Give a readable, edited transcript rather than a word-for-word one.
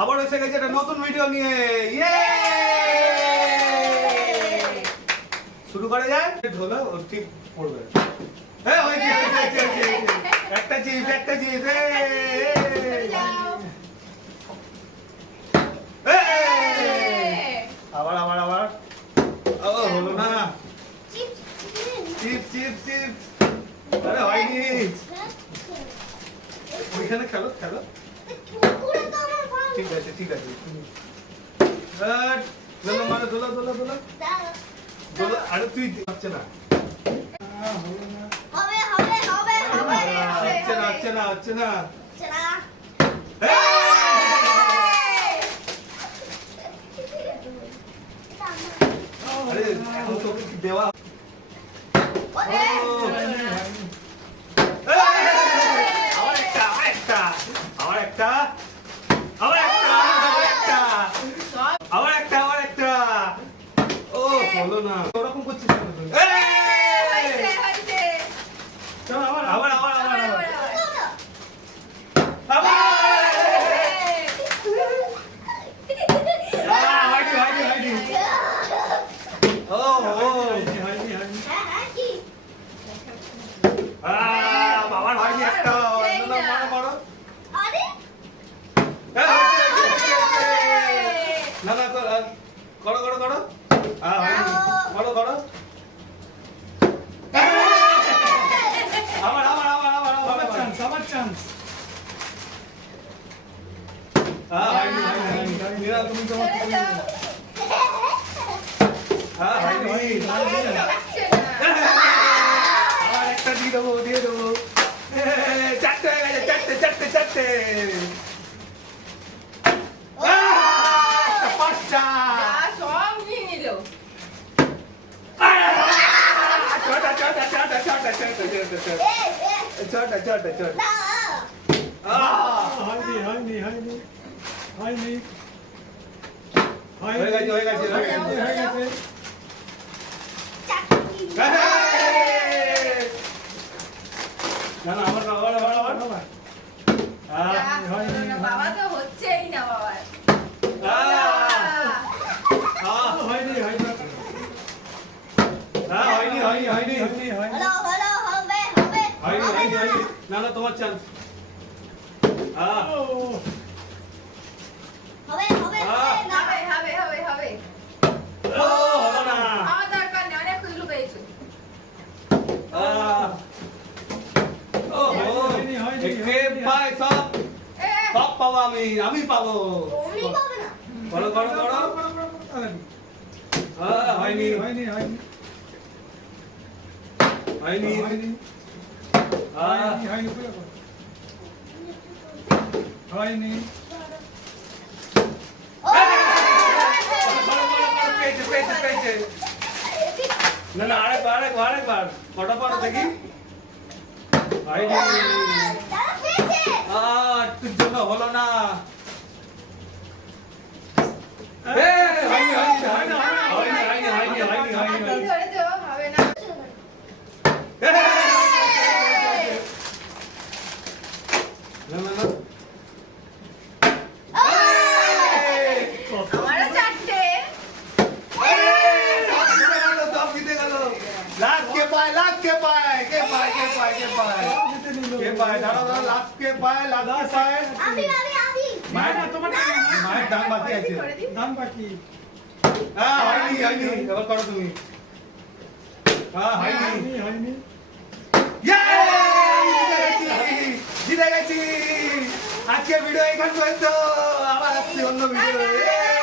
আবার এসে গেছে একটা নতুন ভিডিও নিয়ে। ইয়ে শুরু করা যায়। ঢোলো ও ঠিক পড়বে। এই ওই যে একটা চিপ আবার ও হলো না। চিপ আরে হয়নি। ওইখানে খেলো ঠিক আছে দোলো আরে তুই হচ্ছে না হচ্ছে না আরে এখন তোকে কি দেওয়া আবার একটা ও হলো না ওরকম করছিস চল আবার বাবার হয়নি একটা মারো না করো করো আবার চান্স তুমি তোমার একটা দিয়ে দেবো চারটে হয়ে গেছে চারটে পাঁচটা সব নিয়ে নিল হয়ে গেছে না আমার বাবা তো হচ্ছেই না বাবা হয়নি না তোমার চান্স হবে হলো না আমার দরকার নেই অনেক খুঁজলু পেয়েছো সব পাবো আমি পাবো করো হয়নি পেয়েছে না আরেকবার কটা পারো দেখি হয়নি তোর জন্য হলো না মায়ের দাম বাকি আছে হয়নি এবার করো তুমি হয়নি জিতে গেছি আজকে ভিডিও এখান পর্যন্ত আবার আসছি অন্য ভিডিও